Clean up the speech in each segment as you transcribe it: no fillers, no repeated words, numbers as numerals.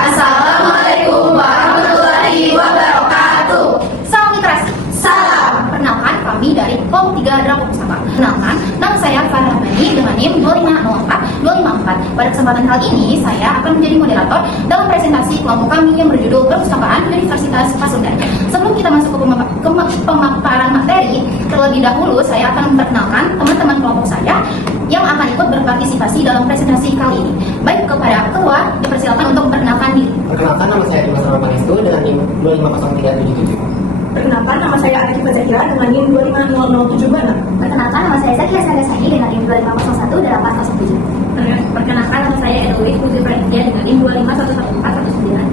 Assalamualaikum warahmatullahi wabarakatuh. Salam literasi. Salam. Perkenalkan, kami dari Kom 3 Drapo Pustaka. Perkenalkan, nama saya Farah Bani dengan NIM 2504254. Pada kesempatan kali ini, saya akan menjadi moderator dalam presentasi kelompok kami yang berjudul Perpustakaan Universitas Pasundan. Sebelum kita masuk ke pemaparan materi, terlebih dahulu saya akan memperkenalkan teman-teman kelompok saya yang akan ikut berpartisipasi dalam presentasi kali ini. Baik, kepada ketua, dipersilakan untuk memperkenalkan diri. Perkenalkan, nama saya Dimas Rahman Pangestu dengan NIM 2500377. Perkenalkan, nama saya Arifah Zakira dengan NIM 2500726. Perkenalkan, nama saya Zakia Sagasani dengan NIM 2501807. Perkenalkan, nama saya Edowi Putri Praditya dengan NIM 2511419.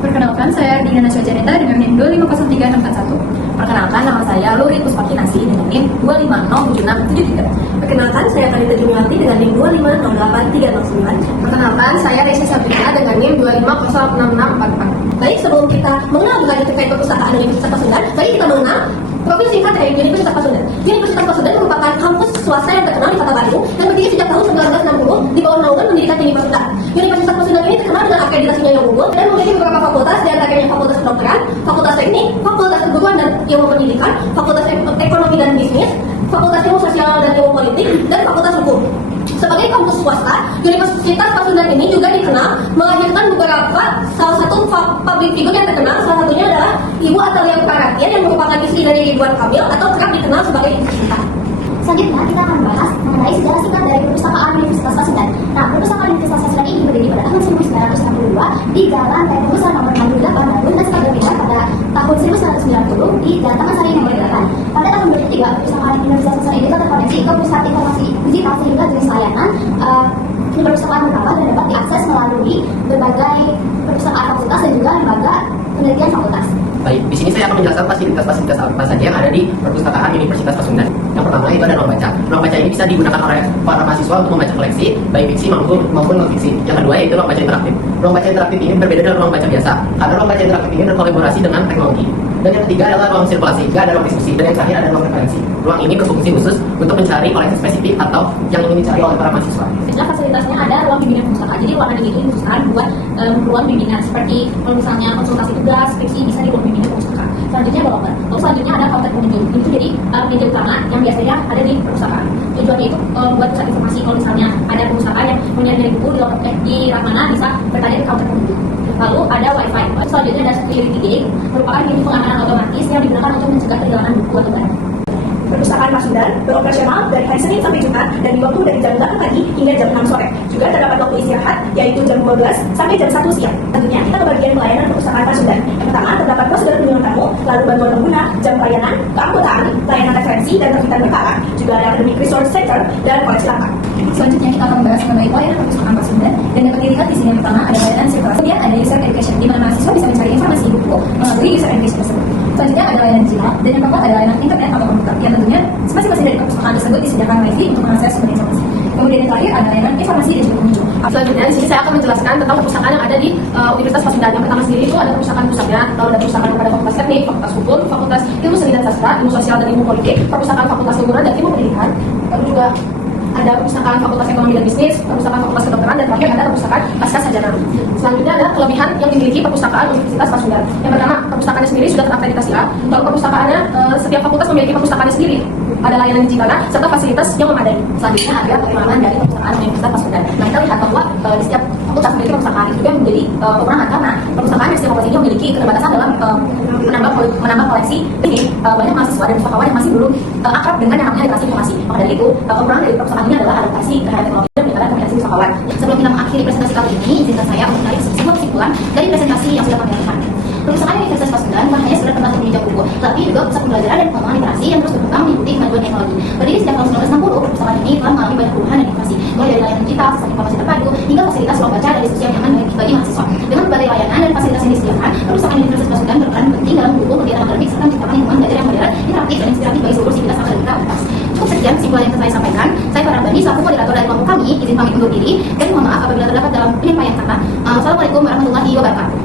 Perkenalkan, saya Dina Nasya Janeta dengan NIM 2503641. Perkenalkan, nama saya Lurit Puspakinasi dengan NIM 2507673. Perkenalkan, saya Kalita Jumiati dengan NIM 2508309. Perkenalkan, saya Reza Sabrina dengan NIM 2506644. Baik, sebelum kita mengenal lebih lanjut terkait perpustakaan Universitas Pasundan, mari kita mengenal profil singkat dari Universitas Pasundan. Universitas Pasundan merupakan kampus swasta yang terkenal di Kota Bandung dan berdiri sejak tahun 1960 di bawah naungan Pendidikan Tinggi Pasundan. Universitas Pasundan ini terkenal dengan akreditasinya yang unggul dan memiliki beberapa fakultas, di antaranya Fakultas Kedokteran, Fakultas Teknik, Fakultas Keguruan dan Ilmu Pendidikan, Fakultas Ekonomi dan Bisnis, Fakultas Ilmu Sosial dan Ilmu Politik, dan Fakultas Hukum. Sebagai kampus swasta, Universitas Pasundan ini juga dikenal melahirkan beberapa salah satu public figure yang terkenal. Salah satunya adalah Ibu Atalia Karatian yang merupakan istri dari Ridwan Kamil atau kerap dikenal sebagai Ibu Sinta. Selanjutnya kita akan membahas mengenai sejarah singkat dari Perpustakaan Universitas Pasundan. Nah, Perpustakaan Universitas Pasundan ini berdiri pada tahun 1962 di Jalan Tengku nomor 68 Bandung dan sempat berpindah pada tahun 1990 di Jalan Taman Sari nomor 8. Pada tahun 2003, Perpustakaan Universitas Pasundan ini terkoneksi ke pusat informasi digital sehingga jenis layanan di perpustakaan bertambah dan dapat diakses melalui berbagai perpustakaan fakultas dan juga lembaga penelitian fakultas. Baik, di sini saya akan menjelaskan fasilitas-fasilitas apa saja yang ada di Perpustakaan Universitas Pasundan. Yang pertama itu ada ruang baca. Ruang baca ini bisa digunakan oleh para mahasiswa untuk membaca koleksi, baik fiksi maupun non-fiksi. Yang kedua yaitu ruang baca interaktif. Ruang baca interaktif ini berbeda dari ruang baca biasa, karena ruang baca interaktif ini berkolaborasi dengan teknologi. Dan yang ketiga adalah ruang sirkulasi, juga ada ruang diskusi, dan yang terakhir ada ruang referensi. Ruang ini berfungsi khusus untuk mencari koleksi spesifik atau yang ingin dicari oleh para mahasiswa. Nah, fasilitasnya ada ruang bimbingan perpustakaan. Jadi ruangan ini dikhususkan buat ruang bimbingan seperti kalau misalnya konsultasi tugas, skripsi bisa di ruang bimbingan perpustakaan. Selanjutnya loker. Lalu selanjutnya ada counter pengunjung. Itu jadi meja utama yang biasanya ada di perpustakaan. Tujuannya itu buat pusat informasi. Kalau misalnya ada perpustakaan yang mau nyari buku di rak mana bisa bertanya ke counter pengunjung. Lalu ada wifi. Selanjutnya ada security gate, merupakan pintu pengamanan otomatis yang digunakan untuk mencegah kehilangan buku atau barang. Perpustakaan Pasundan beroperasional dari hari Senin sampai Jumat dan di waktu dari jam 8 pagi hingga jam 6 sore. Juga terdapat waktu istirahat yaitu jam 12 sampai jam 1 siang. Tentunya kita ke bagian pelayanan Perpustakaan Pasundan. Yang pertama terdapat prosedur kunjungan tamu, lalu bantuan pengguna, jam pelayanan, keanggotaan, layanan referensi dan terbitan berkala. Juga ada academic resource center dan koleksi lengkap. Selanjutnya kita akan membahas mengenai pelayanan Perpustakaan Pasundan, dan dapat dilihat di sini yang pertama ada layanan sirkulasi, kemudian ada user education di mana mahasiswa bisa mencari informasi buku melalui user education tersebut. Selanjutnya ada layanan digital, dan yang keempat ada layanan internet atau komputer yang tentunya masing-masing dari perpustakaan tersebut disediakan wifi untuk mengakses sumber informasi. Kemudian yang terakhir ada layanan informasi dan juga pengunjung. Selanjutnya di sini saya akan menjelaskan tentang perpustakaan yang ada di Universitas Pasundan. Yang pertama sendiri itu ada perpustakaan pusatnya, lalu ada perpustakaan pada Fakultas Teknik, Fakultas Hukum, Fakultas Ilmu Seni dan Sastra, Ilmu Sosial dan Ilmu Politik, perpustakaan Fakultas Keguruan dan Ilmu Pendidikan, lalu juga ada perpustakaan Fakultas Ekonomi dan Bisnis, perpustakaan Fakultas Kedokteran, dan terakhir ada perpustakaan Pasca Sarjana. Selanjutnya ada kelebihan yang dimiliki perpustakaan Universitas Pasundan. Yang pertama, perpustakaannya sendiri sudah terakreditasi A, lalu perpustakaannya setiap fakultas memiliki perpustakaannya sendiri. Ada layanan digitalnya serta fasilitas yang memadai. Selanjutnya ada kekurangan dari perpustakaan Universitas Pasundan. Nah, kita lihat bahwa di setiap fakultas memiliki perpustakaan itu juga menjadi kekurangan karena perpustakaan di setiap fakultas ini memiliki keterbatasan dalam menambah koleksi. Ini banyak mahasiswa dan pustakawan yang masih belum akrab dengan yang namanya literasi informasi. Maka dari itu kekurangan dari perpustakaan ini adalah adaptasi terhadap teknologi dan meningkatkan kompetensi pustakawan. Sebelum kita mengakhiri presentasi kali ini, izinkan saya untuk menarik sebuah kesimpulan dari presentasi yang sudah kami lakukan. Perpustakaan Universitas Pasundan bukan hanya sekedar tempat meminjam buku, tetapi juga pusat pembelajaran dan pengembangan literasi yang terus berkembang mengikuti kemajuan teknologi. Berdiri sejak tahun 1960, perpustakaan ini telah mengalami banyak perubahan dan inovasi, mulai dari layanan digital, sistem informasi terpadu, hingga fasilitas ruang baca dan diskusi yang nyaman bagi mahasiswa. Dengan berbagai layanan dan fasilitas yang disediakan, perpustakaan Universitas Pasundan berperan penting dalam mendukung kegiatan akademik serta menciptakan lingkungan belajar yang modern, interaktif dan inspiratif bagi seluruh sivitas akademika universitas. Cukup sekian kesimpulan yang saya sampaikan. Saya Farah Bani, selaku moderator dari kelompok kami, izin pamit undur diri dan mohon maaf apabila terdapat dalam penyampaian kata. Wassalamualaikum warahmatullahi wabarakatuh.